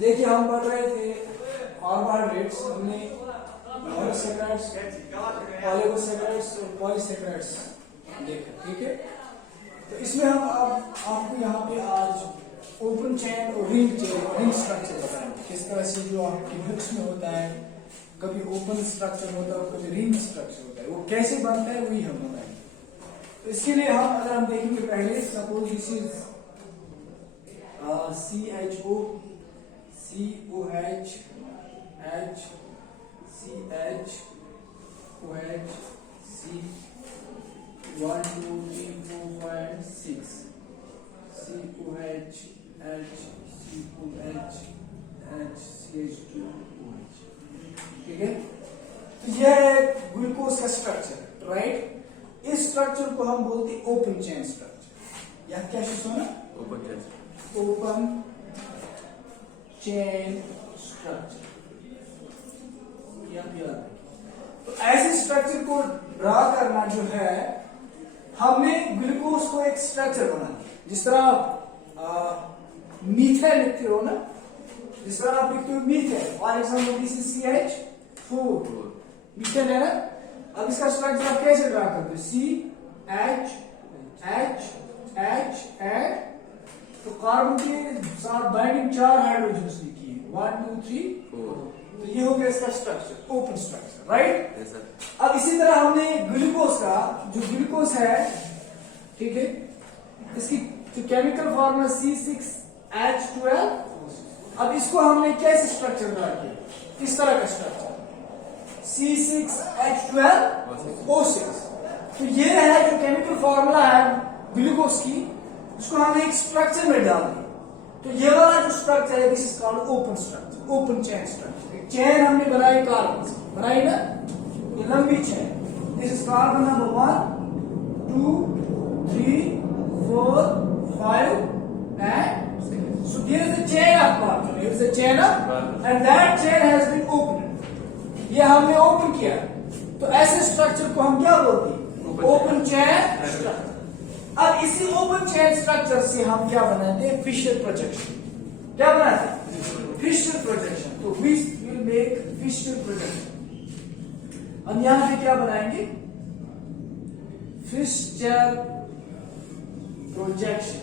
देखिए हम पढ़ रहे थे कार्बोहाइड्रेट्स, हमने मोनोसैकेराइड्स, ऑलिगोसैकेराइड्स और पॉलीसैकेराइड्स देखा, ठीक है। तो इसमें हम अब आपको यहाँ पे आज ओपन चेन और रिंग चेन और रिंग स्ट्रक्चर बताएंगे, किस तरह से जो आपकी बुक्स में होता है, कभी ओपन स्ट्रक्चर होता है और कभी रिंग स्ट्रक्चर होता है, वो कैसे बनता है वही हम बताएंगे। तो इसके लिए अगर हम देखेंगे पहले, suppose this is CHO, COH, H, CH, OH, C, 1, 2, 3, 4, 5, 6, COH, H, COH, H, CH2, OH, ठीक है। तो यह है ग्लूकोज का स्ट्रक्चर, राइट। इस स्ट्रक्चर को हम बोलते हैं ओपन चेन स्ट्रक्चर, या क्या सुना, ओपन चेन स्ट्रक्चर। तो ऐसे स्ट्रक्चर को ड्रा करना जो है, हमने ग्लूकोज को एक स्ट्रक्चर बना दिया, जिस तरह आप मीथेन लिखते हो ना, जिस तरह आप लिखते हो methane, for example this is CH4, methane है ना। अब इसका स्ट्रक्चर आप कैसे ड्रा करते हो, CH, H, H, H, तो कार्बन के साथ बाइंडिंग 4 हाइड्रोजन लिखी है, 1, 2, 3, 4, तो ये हो गया इसका स्ट्रक्चर, ओपन स्ट्रक्चर, राइट। अब इसी तरह हमने ग्लूकोज का, जो ग्लूकोज है, ठीक है, इसकी जो केमिकल फॉर्मूला C6H12, अब इसको हमने कैसे स्ट्रक्चर ड्रा किया, इस तरह का स्ट्रक्चर C6H12O6। तो ये है जो केमिकल फॉर्मूला है ग्लूकोज की, उसको हमने एक स्ट्रक्चर में डाल दिया। तो ये वाला जो स्ट्रक्चर है, this is called open structure, open chain structure. एक चेन हमने बनाई कार्बन से, बनाई ना, ये लंबी chain, this is carbon number 1, 2, 3, 4, 5 and 6. So here is the chain of carbon, here is the chain of, and that chain has been opened. ये हमने ओपन किया, तो ऐसे स्ट्रक्चर को हम क्या बोलते हैं, ओपन चेन स्ट्रक्चर। अब इसी ओपन चेन स्ट्रक्चर से हम क्या बनाते हैं, फिशर प्रोजेक्शन। क्या बनाते हैं, फिशर प्रोजेक्शन। तो we will make Fisher projection. हम यहां पे क्या बनाएंगे, फिशर प्रोजेक्शन,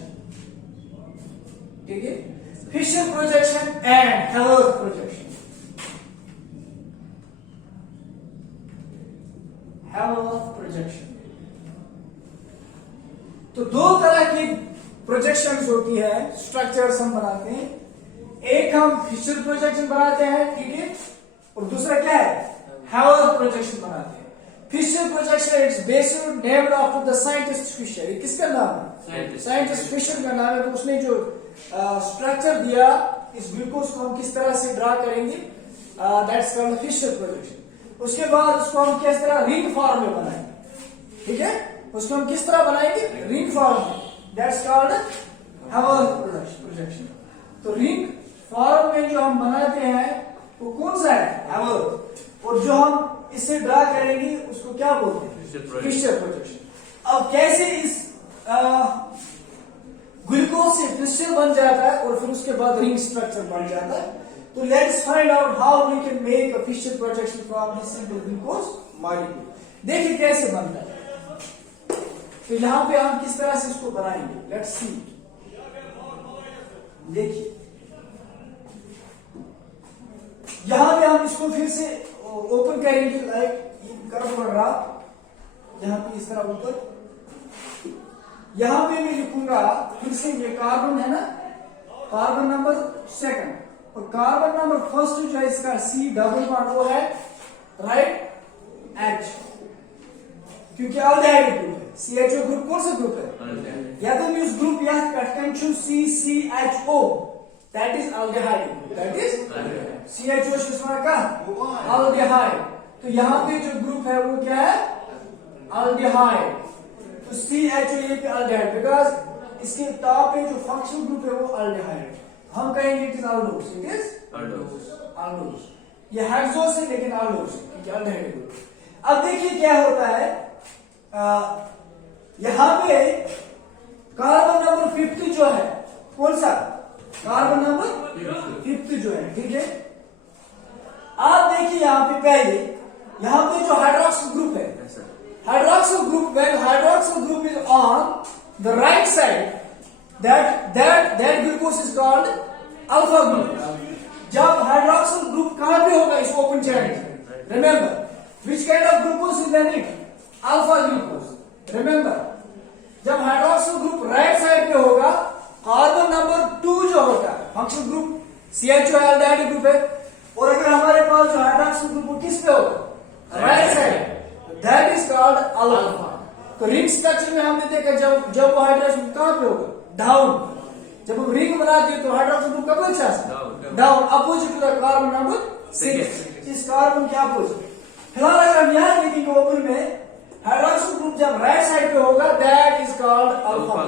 ठीक है। Fisher projection and Haworth projection, Haworth projection. तो दो तरह की प्रोजेक्शंस होती है, स्ट्रक्चर्स हम बनाते हैं। एक हम फिशर प्रोजेक्शन बनाते हैं, ठीक है, और दूसरा क्या है, हेवर्थ प्रोजेक्शन बनाते हैं। Fisher projection it's based named after the scientist Fisher. ये किसका नाम है, साइंटिस्ट फिशर का नाम है। तो उसने जो स्ट्रक्चर दिया, इस ग्लूकोज को हम किस तरह से ड्रा करेंगे, दैट्स कॉल्ड फिशर प्रोजेक्शन। उसके बाद उसको हम किस तरह रिंग फॉर्म में बनाएंगे, ठीक है, उसको हम किस तरह बनाएंगे, रिंग फॉर्म में, दैट्स कॉल्ड हेवर्थ प्रोजेक्शन। तो रिंग फॉर्म में जो हम बनाते हैं वो कौन सा है, हेवर्थ, और जो हम इससे ड्रा करेंगे उसको क्या बोलते हैं, फिशर प्रोजेक्शन। अब कैसे इस ग्लूकोज से फिशर बन जाता है और फिर उसके बाद रिंग स्ट्रक्चर बन जाता है, तो let's find out how we can make a Fisher projection from this simple glucose molecule. देखिए कैसे बनता है। तो यहां पे हम किस तरह से इसको बनाएंगे, लेट्स सी। देखिए यहां पे हम इसको फिर से ओपन करेंगे, लाइक कर्व बढ़ रहा, यहां पे इस तरह ऊपर, यहां पे मैं लिखूंगा फिर से, ये कार्बन है ना, कार्बन नंबर 2, और कार्बन नंबर 1 जो है इसका C डबल बॉन्ड वो है, राइट, H, क्योंकि अल्डिहाइड ग्रुप है। CHO ग्रुप कौन सा ग्रुप है, या तो इस ग्रुप या contention CCHO, that is aldehyde, that is CHO Sushma का अल्डिहाइड। तो यहां पे जो ग्रुप है वो क्या है, अल्डिहाइड। तो CHO ये पे अल्डिहाइड, बिकॉज इसके टॉप पे जो फंक्शनल ग्रुप है वो अल्डिहाइड, हम कहेंगे it is aldose, it is aldose। ये हेक्सोस है लेकिन aldose क्योंकि अल्डिहाइड ग्रुप। अब देखिए क्या होता है, यहां पे कार्बन नंबर 50 जो है कौन सा, कार्बन नंबर 5 जो है, ठीक है। आप देखिए यहाँ पे पहले, यहाँ पे जो हाइड्रोक्सिल ग्रुप है, hydroxyl group, when hydroxyl group is on the right side, that glucose is called alpha group. जब हाइड्रोक्सिल ग्रुप कहां पे होगा इस ओपन चेन में, remember which kind of glucose is in it? Alpha glucose. Remember जब hydroxyl group right side पे होगा, carbon number 2 जो होता है functional group CHO aldehyde group है, और अगर हमारे पास जो हाइड्रोक्सिल ग्रुप वो किस पे होगा? Right side, that is called alpha. तो रिंग स्ट्रक्चर में हमने देखा जब वो हाइड्रोक्सिल कहां पे होगा? डाउन। जब हम रिंग बनाते हैं तो हाइड्रोक्सिल ग्रुप कब अच्छा है? Down, opposite to the carbon number 6, इस कार्बन के अपोजिट। फिलहाल अगर हम यहां देखेंगे ओपन में, हाइड्रोक्सिल ग्रुप जब राइट साइड पे होगा दैट इज कॉल्ड अल्फा।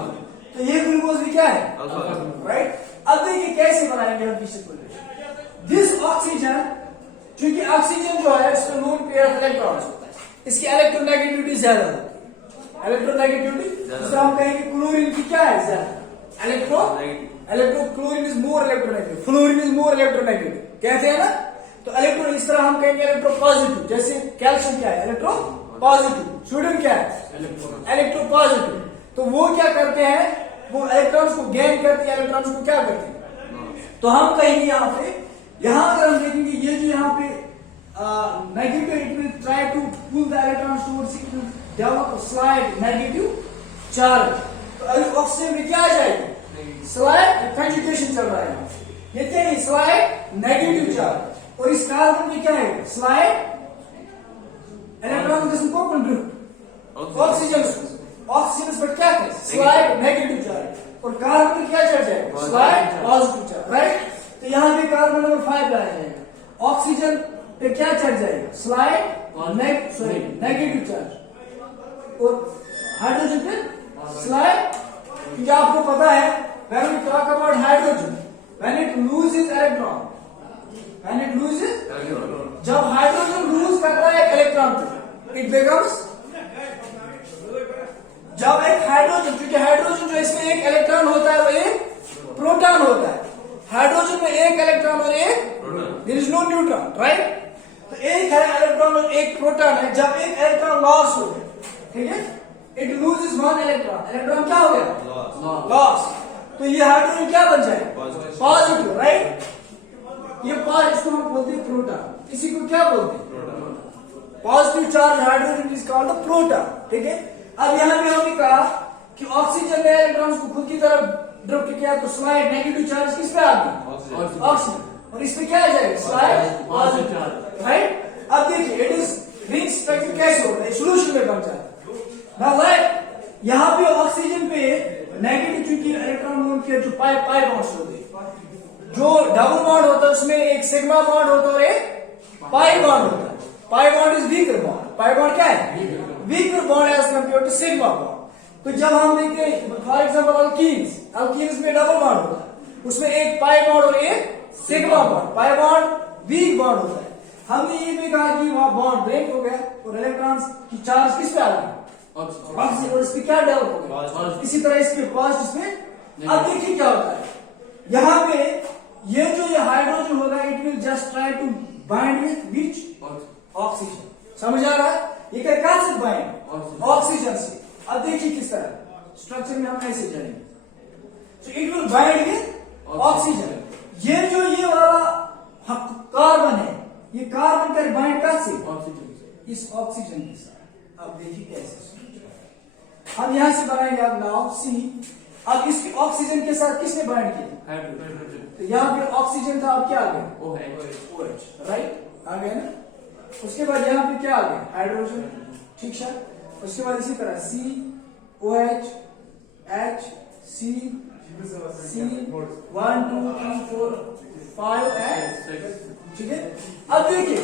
तो ये ग्लूकोज भी क्या है? राइट। अब देखिए कैसे बनाएंगे हम पीछे को। दिस ऑक्सीजन, क्योंकि ऑक्सीजन जो है इसमें लोन पेयर ऑफ इलेक्ट्रॉन्स होता है, इसकी इलेक्ट्रोनेगेटिविटी ज्यादा होती है। इलेक्ट्रोनेगेटिविटी दूसरा हम कहेंगे क्लोरीन की क्या है? ज्यादा chlorine is more electronegative, fluorine is more electronegative कहते हैं ना। तो इलेक्ट्रो, इस तरह हम कहेंगे इलेक्ट्रो पॉजिटिव, जैसे कैल्शियम क्या है? Electro positive. सोडियम क्या है? Electro positive. तो वो क्या करते हैं? वो इलेक्ट्रॉन्स को गेन करते हैं, इलेक्ट्रॉन्स को क्या करते हैं? तो हम कहेंगे यहाँ पे, यहाँ अगर हम देखेंगे ये जो यहाँ पे negative, it will try to pull the electrons towards it, will develop slight negative charge. तो ऑक्सीजन में क्या आ जाएगा? स्लाइड कंजुगेशन चल रहा है, ये क्या है? Slide negative charge. और इस कार्बन में क्या है? स्लाइड इलेक्ट्रॉन किसको कंट्रीब्यूट? ऑक्सीजन। ऑक्सीजन पर क्या है? Slide negative charge. और कार्बन में क्या चढ़ जाएगा? Slide positive charge, right. तो यहाँ पे कार्बन नंबर 5 लाया जाएगा, ऑक्सीजन पे क्या चढ़ जाएगा? Slide negative charge. और हाइड्रोजन पे स्लाइड, क्योंकि आपको पता है when we talk about hydrogen, when it loses electron, जब हाइड्रोजन लूज करता है इलेक्ट्रॉन को, इट बिकम्स, जब एक हाइड्रोजन, क्योंकि हाइड्रोजन जो इसमें एक इलेक्ट्रॉन होता है वो एक प्रोटॉन होता है, हाइड्रोजन में एक इलेक्ट्रॉन और एक, there is no neutron, right. तो एक है इलेक्ट्रॉन और एक प्रोटॉन है। जब एक इलेक्ट्रॉन लॉस हो गया, ठीक है, it loses one electron, electron क्या हो गया? लॉस। तो ये हाइड्रोजन क्या बन जाए? Positive, right. ये इसको हम बोलते हैं प्रोटॉन, इसी को क्या बोलते हैं? Positive charge hydrogen is called the proton, ठीक है। अब यहाँ पे हमने कहा कि ऑक्सीजन ने इलेक्ट्रॉन्स को खुद की तरफ ड्रिफ्ट किया, तो स्लाइड नेगेटिव चार्ज किस पे आ गई? ऑक्सीजन। और इसमें क्या आ जाएगा? Slide positive charge, right. अब देखिए इट इज रिंग स्ट्रक्चर कैसे होता है? सोल्यूशन में बन जाता है। नाउ लाइक यहाँ पे ऑक्सीजन पे नेगेटिव, चूंकि इलेक्ट्रॉन लोन के जो पाई बॉन्ड्स होते हैं, जो डबल बॉन्ड होता है उसमें एक सिग्मा बॉन्ड होता है और एक पाई बॉन्ड होता है। Pi bond is weaker bond, pi bond क्या है? Weaker bond as compared to sigma bond. तो जब हम देखते हैं फॉर एग्जांपल अल्कीन्स में डबल बॉन्ड होता है, उसमें एक पाई बॉन्ड और एक sigma bond, pi bond weak bond होता है। हमने ये भी कहा कि वहां बॉन्ड ब्रेक हो गया और इलेक्ट्रॉन्स की चार्ज किस पे आ गई? ऑक्सीजन। और इसमें क्या डेवलप हो गया? इसी तरह इसके पॉजिटिव इसमें। अब देखिए क्या होता है यहाँ पे, ये जो ये हाइड्रोजन होगा it will just try to bind with which? Oxygen. समझ आ रहा है? ये क्या कहां से बाइंड? ऑक्सीजन से। अब देखिए किस तरह स्ट्रक्चर में हम ऐसे जाएंगे, तो it will bind with oxygen. ये जो ये वाला कार्बन है, ये कार्बन का बाइंड कहां से? ऑक्सीजन से, इस ऑक्सीजन के साथ। अब देखिए कैसे हम यहां से बनाएंगे। अब नाउ सी, अब इसके ऑक्सीजन के साथ किसने बाइंड किया? तो यहाँ पे ऑक्सीजन था, अब क्या आ गया? OH, राइट, आ गया ना। उसके बाद यहाँ पे क्या आ गया? हाइड्रोजन, ठीक है। उसके बाद इसी तरह COH H C 1 2 3 4 5 ठीक है। अब देखिए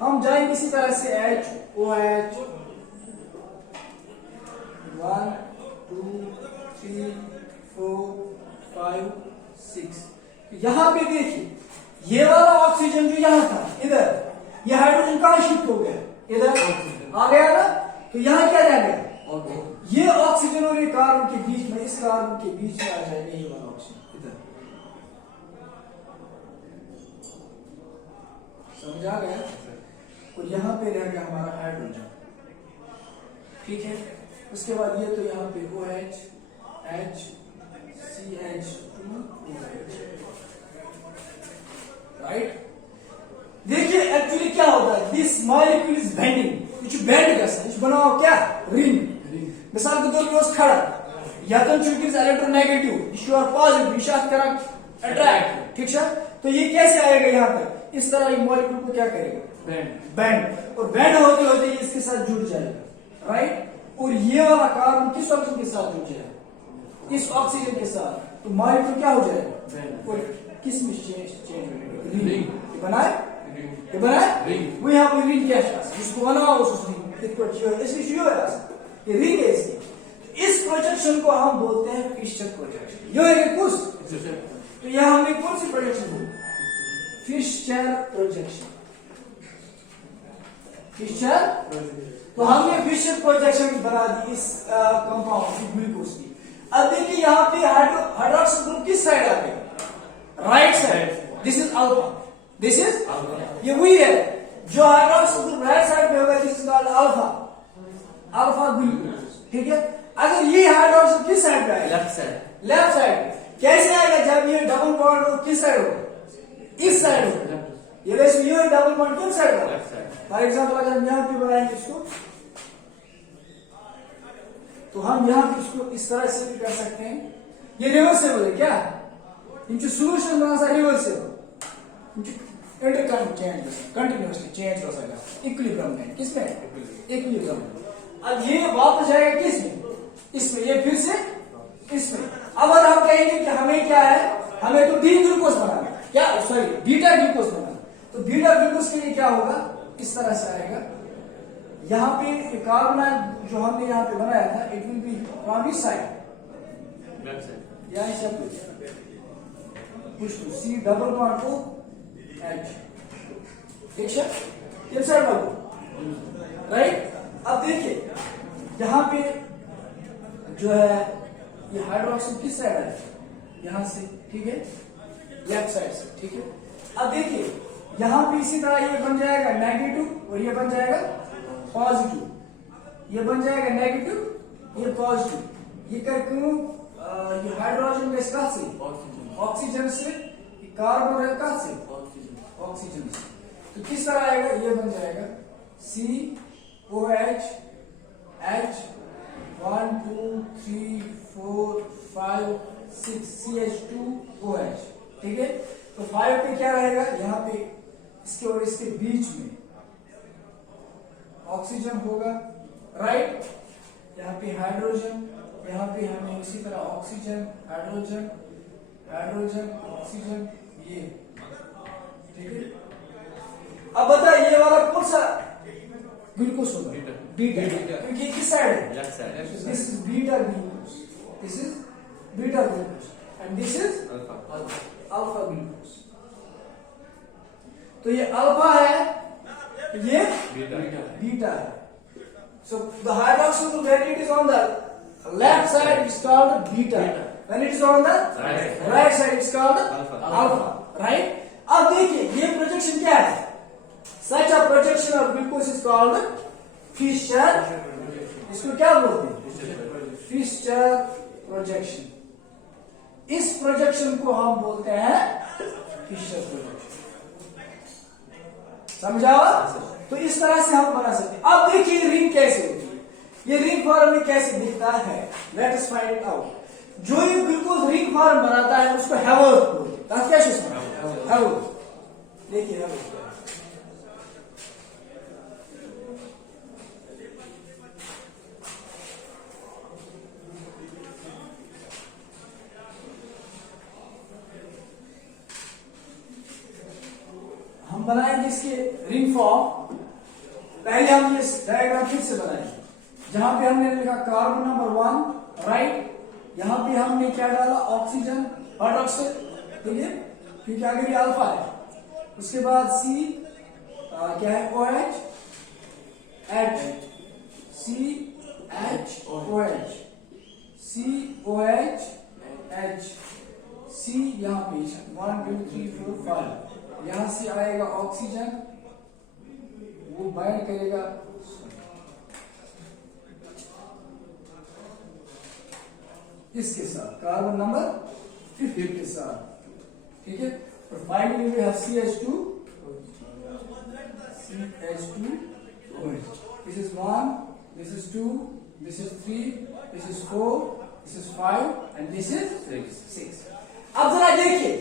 हम जाएंगे इसी तरह से HOH 1 2 3 4 5 6। यहां पे देखिए ये वाला ऑक्सीजन जो यहां था इधर, ये हाइड्रोजन कहां शिफ्ट हो गया? इधर आ गया ना। तो यहां क्या रह गया? ये ऑक्सीजन और ये कार्बन के बीच में, इस कार्बन के बीच में आ जाएगा ये वाला ऑक्सीजन इधर। समझ आ गया? और यहाँ पे रह गया हमारा हाइड्रोजन, ठीक है। उसके बाद ये तो यहाँ पे OH HCH2 राइट। देखिए एक्चुअली क्या होता है, दिस मॉलिक्यूल इज बेंडिंग, कुछ बेंड करता है, बनाओ क्या रिंग। मिसाल के तौर पर खड़ा यतन चूंकि इलेक्ट्रोनेगेटिव इश्यू और पॉजिटिव इशा करा अट्रैक्ट, ठीक है। तो ये कैसे आएगा यहाँ पे, इस तरह ये मॉलिक्यूल को क्या करेगा, बैंड, और बैंड होते होते ये इसके साथ जुड़ जाएगा, राइट। और ये वाला कार्बन किस ऑक्सीजन के साथ जुड़ जाएगा, इस ऑक्सीजन के साथ, तो मॉलिक्यूल क्या हो जाएगा, और किस में चेंज रिंग बनाए, ये बनाए रिंग। वो यहाँ पे रिंग क्या है, जिसको बनाओ उसको ये रिंग है इसकी। इस प्रोजेक्शन को हम बोलते हैं फिशर प्रोजेक्शन। यो है कुछ, तो यहाँ हमने कौन सी प्रोजेक्शन बोली, फिशर प्रोजेक्शन, फिशर। तो हमने फिशर प्रोजेक्शन बना दी इस कंपाउंड की, ग्लूकोज की। अब देखिए यहाँ पे हाइड्रोक्सिल ग्रुप किस साइड आ गया, right side, this is alpha, this is ये वही है जो हाइड्रोक्सिल ग्रुप राइट साइड पे होगा, this is called alpha, alpha glucose, ठीक है। अगर ये हाइड्रोक्सिल किस साइड पे आएगा, लेफ्ट साइड, लेफ्ट साइड कैसे आएगा, जब ये डबल बॉन्ड हो किस साइड होगा, इस साइड होगा। ये वैसे ये डबल बॉन्ड किस साइड होगा, फॉर एग्जांपल अगर हम यहाँ पे बनाएंगे इसको, तो हम यहाँ पे इसको इस तरह से भी कर सकते हैं, ये रिवर्सेबल है क्या, इनकी सोल्यूशन बना सा रिवर्सेबल, कंटिन्यूअसली चेंज हो सकता है, इक्विलिब्रियम में, किसमें इक्विलिब्रियम में। अब ये वापस जाएगा किसमें, इसमें, ये फिर से इसमें। अब अगर हम कहेंगे कि हमें क्या है, हमें तो डी ग्लूकोज बनाना, क्या सॉरी बीटा ग्लूकोज बनाना, तो बीटा ग्लूकोज के लिए क्या होगा, इस तरह से आएगा। यहाँ पे कार्बन जो हमने यहाँ पे बनाया था, it will be from this side, या ऐसा कुछ तो सी डबल बॉन्ड को एच, ठीक है, किस साइड वाला, राइट। अब देखिए यहाँ पे जो है ये हाइड्रोक्सिल किस साइड है, यहां से, ठीक है, लेफ्ट साइड से, ठीक है। अब देखिए यहां पे इसी तरह ये बन जाएगा नेगेटिव और ये बन जाएगा पॉजिटिव, ये बन जाएगा नेगेटिव, ये पॉजिटिव, ये करके ये हाइड्रोजन गैस कहां से, ऑक्सीजन से, कार्बन गैस कहां से, ऑक्सीजन से। तो किस तरह आएगा, ये बन जाएगा COH H 1 2 3 4 5 6 CH2OH, ठीक है। तो 5 पे क्या रहेगा, यहाँ पे इसके और इसके बीच में ऑक्सीजन होगा, राइट। यहाँ पे हाइड्रोजन, यहाँ पे हमें इसी तरह ऑक्सीजन हाइड्रोजन हाइड्रोजन ऑक्सीजन, ये ठीक है। अब बताइए ये वाला कौन सा ग्लूकोज होगा, बीटा, क्योंकि किस साइड है, left side, this is beta glucose, this is beta glucose and this is alpha glucose. तो ये अल्फा है, ये बीटा है। So the hydroxyl group when it is on the left side it's called beta, when it is on the right side it's called alpha, right। अब देखिए ये projection क्या है, such a projection of glucose is called Fischer, इसको क्या बोलते हैं, Fischer projection। इस प्रोजेक्शन को हम बोलते हैं Fischer projection, समझा। तो इस तरह से हम बना सकते हैं। अब देखिए रिंग कैसे होती है, ये रिंग फॉर्म में कैसे दिखता है, let us find it out. जो ये ग्लूकोज रिंग फॉर्म बनाता है उसको हैवोल्फ बोलते हैं, कैसे हैवोल्फ, देखिए हैवोल्फ हम बनाएंगे इसके रिंग फॉर्म। पहले हम ये डायग्राम फिर से बनाएंगे, जहां पे हमने लिखा कार्बन नंबर 1, राइट। यहां पे हमने क्या डाला, ऑक्सीजन हाइड्रोक्साइड, ठीक है, क्योंकि अगर ये अल्फा है। उसके बाद C क्या है, OH H CHOH COH H C, यहाँ पे 1 2 3 4 5, यहां से आएगा ऑक्सीजन बाइंड करेगा इसके साथ, कार्बन नंबर 50 के साथ, ठीक है। और finally we have CH2 this is 1, this is 2, this is 3, this is 4, this is 5 and this is 6। अब जरा देखिए,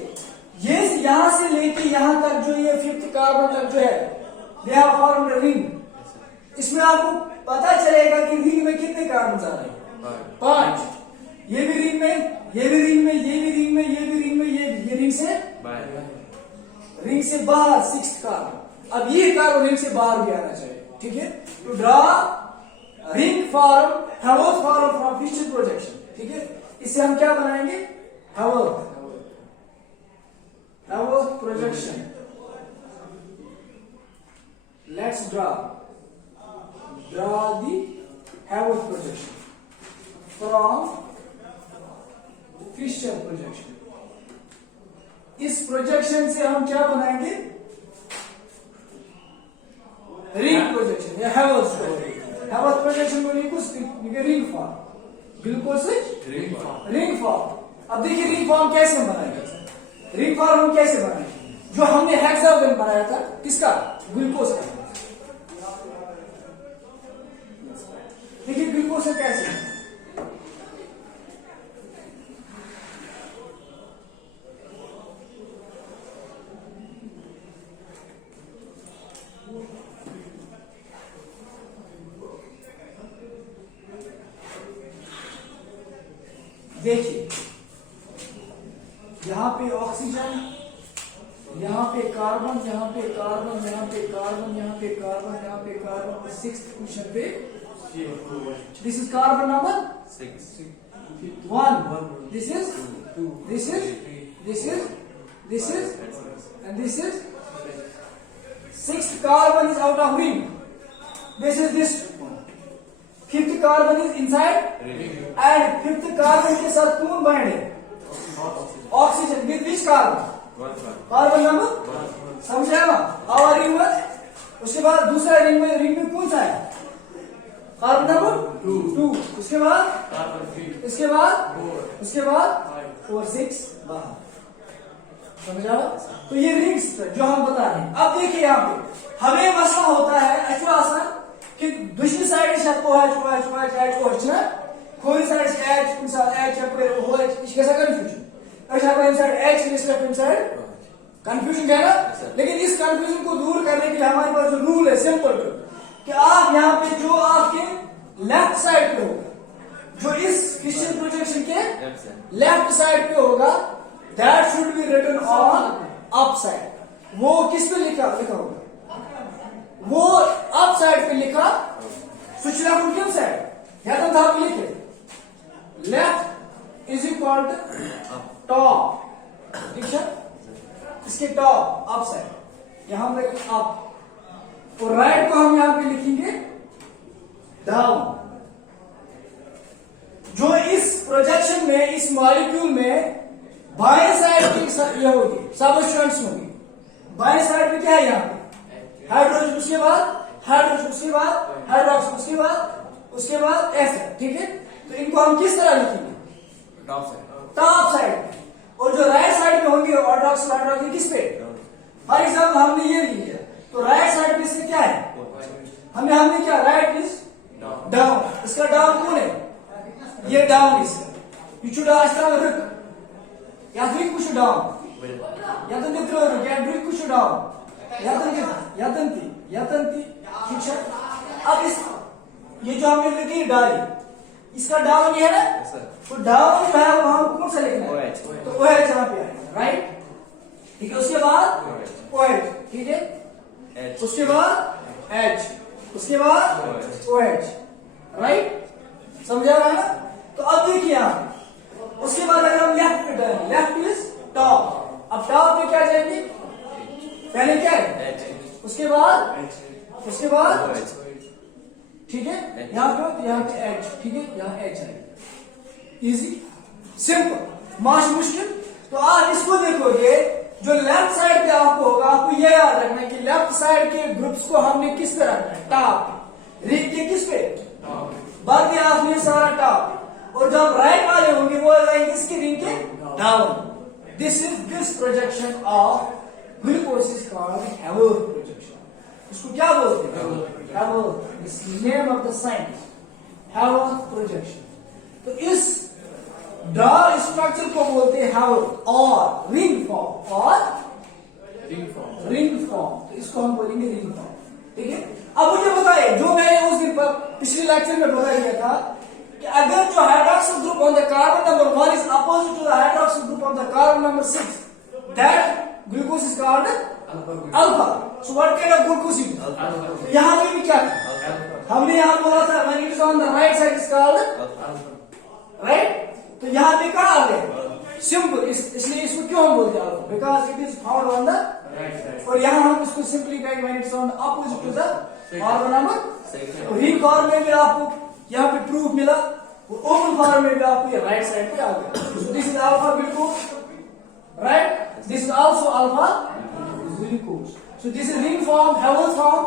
ये यहां से लेके यहां तक जो ये 5th कार्बन तक जो है they have formed a ring। इसमें आपको पता चलेगा कि रिंग में कितने कार्बन आ रहे हैं, 5। ये भी रिंग में, ये भी रिंग में, ये भी रिंग में, ये भी रिंग में, ये रिंग से बाहर 6th कार्बन। अब ये कार्बन रिंग से बाहर भी आना चाहिए, ठीक है। To draw ring form, Haworth form from Fischer projection, ठीक है। इससे हम क्या बनाएंगे, Haworth projection. Let's draw the Haworth projection from Fischer projection. इस प्रोजेक्शन से हम क्या बनाएंगे, रिंग प्रोजेक्शन या हैवोथ प्रोजेक्शन को रिंग फॉर्म, बिल्कुल से रिंग फॉर्म। अब देखिए रिंग फॉर्म कैसे हम बनाएंगे, रिंग फॉर्म हम कैसे बनाएंगे, जो हमने हेक्सागन बनाया था, किसका, ग्लूकोज का। देखिए ग्लूकोज से कैसे, देखिए यहां पे ऑक्सीजन, यहां पे कार्बन, यहां पे कार्बन, यहां पे कार्बन, यहां पे कार्बन, यहां पे कार्बन, 6th पोजीशन पे this is carbon number 1, this is and this is 6th carbon is out of ring, this is this one, 5th carbon is inside and 5th carbon के साथ कौन bind है, oxygen with which carbon, carbon number, समझा ना, our ring में। उसके बाद दूसरा रिंग में कौन सा है, कार्बन नंबर 2, उसके बाद कार्बन 3, उसके बाद 4, 6 बाहर, समझा। तो ये रिंग्स जो हम बता रहे हैं। अब देखिए यहाँ पे हमें मसला होता है अच्छी आसान कि दूसरी साइड से OH खोई साइड से H कैसा कंफ्यूजन, कंफ्यूजन है ना। लेकिन इस कंफ्यूजन को दूर करने के लिए हमारे पास जो रूल है सिंपल कि आप यहाँ पे जो आपके लेफ्ट साइड पे होगा, जो इस फिशर प्रोजेक्शन के लेफ्ट साइड पे होगा, that should be written on up side. वो किस पे लिखा होगा, वो अप साइड पे लिखा, सूचना को किस साइड, या तो आप लिखे left is equal to top, ठीक है, इसके टॉप अप साइड, यहां पे अप, और राइट को हम यहां पे लिखेंगे डाउन। जो इस प्रोजेक्शन में, इस मॉलिक्यूल में बाएं साइड की ये होगी सबस्टेंस होगी, बाएं साइड पे क्या है, यहाँ पे हाइड्रोजन, उसके बाद हाइड्रोजन, उसके बाद हाइड्रोक्सिल, उसके बाद F, ठीक है। तो इनको हम किस तरह लिखेंगे, टॉप साइड। और जो राइट साइड में होंगे हाइड्रोक्सिल किस पे, फॉर एग्जाम्पल हमने ये लिया, तो राइट साइड पे इससे क्या है, हमने क्या, राइट इज डाउन, इसका डाउन कौन है, ये डाउन, इसका you should ask them look, या तो कुछ डाउन, या तो निद्र हो, या ड्रिक कुछ डाउन, यातंती, ठीक है। अब इस ये जो हमने लिखी डाली, इसका डाउन ये है ना, तो डाउन जो है वो हम कौन सा लिखना है, तो OH यहाँ पे आएगा, राइट, ठीक है। उसके बाद OH, ठीक है, उसके बाद H, उसके बाद OH, राइट, समझा रहा है ना। तो अब देखिए यहाँ, उसके बाद अगर हम लेफ्ट पे डालेंगे, लेफ्ट इज टॉप, अब टॉप पे क्या जाएंगे, पहले क्या है, उसके बाद ठीक है, यहाँ पे H, ठीक है, यहाँ H है, इजी सिंपल, माश मुश्किल। तो आप इसको देखोगे, जो लेफ्ट साइड पे आपको होगा, आपको ये याद रखना है कि लेफ्ट साइड के ग्रुप्स को हमने किस पे रखना है, टॉप। रिंग के किस पे, बाकी आपने सारा टॉप। और जब राइट वाले होंगे वो रहेंगे किसकी, रिंग के down. This projection of glucose is called हैवर्थ projection. इसको क्या बोलते हैं, हैवर्थ, इस name of the science, हैवर्थ projection. तो इस ड्रॉ स्ट्रक्चर को बोलते हैं हैवर्थ और रिंग फॉर्म, और रिंग फॉर्म। तो इसको हम बोलेंगे रिंग फॉर्म, ठीक है। अब मुझे बताइए, जो मैंने उस दिन पर पिछले लेक्चर में बता दिया था कि अगर जो hydroxyl group on the carbon number 1 is opposite to the hydroxyl group on the carbon number 6, that glucose is called alpha. So what kind of glucose is it? यहाँ पे भी क्या है? हमने यहाँ बोला था when it is on the right side is called right. तो यहाँ पे कहाँ आ गए, सिंपल, इसलिए इसको क्यों हम बोलते हैं alpha? Because it is found on the right side. और यहाँ हम इसको simply कहेंगे when it is on the opposite to the carbon number. तो रिंग फॉर्म में भी आपको यहाँ पे प्रूफ मिला, और ओपन फॉर्म में भी आपको ये राइट साइड पे आ गया। So this is alpha glucose, right? This is also alpha glucose. So this is ring form, Havel form,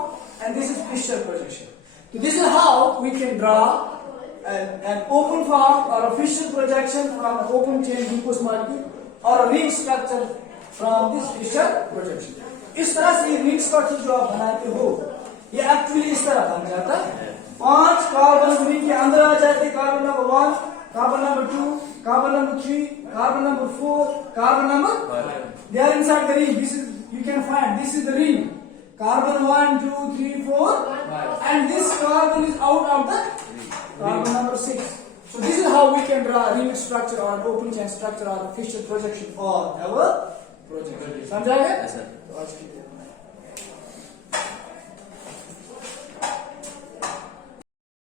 and this is Fischer projection. So this is how we can draw an open form or a Fischer projection from an open chain glucose molecule, or a ring structure from this Fischer projection. इस तरह से ring structure जो आप बनाते हो, ये actually इस तरह बन जाता है। 5 कार्बन रिंग के अंदर आ जाते हैं, carbon number 1, carbon number 2, carbon number 3, carbon number 4, carbon number 5. They are inside the ring. This is, you can find, this is the ring. Carbon 1, 2, 3, 4, 5. And this carbon is out of the carbon number 6. So this is how we can draw a ring structure or an open chain structure or a Fischer projection or our projection. समझा गया?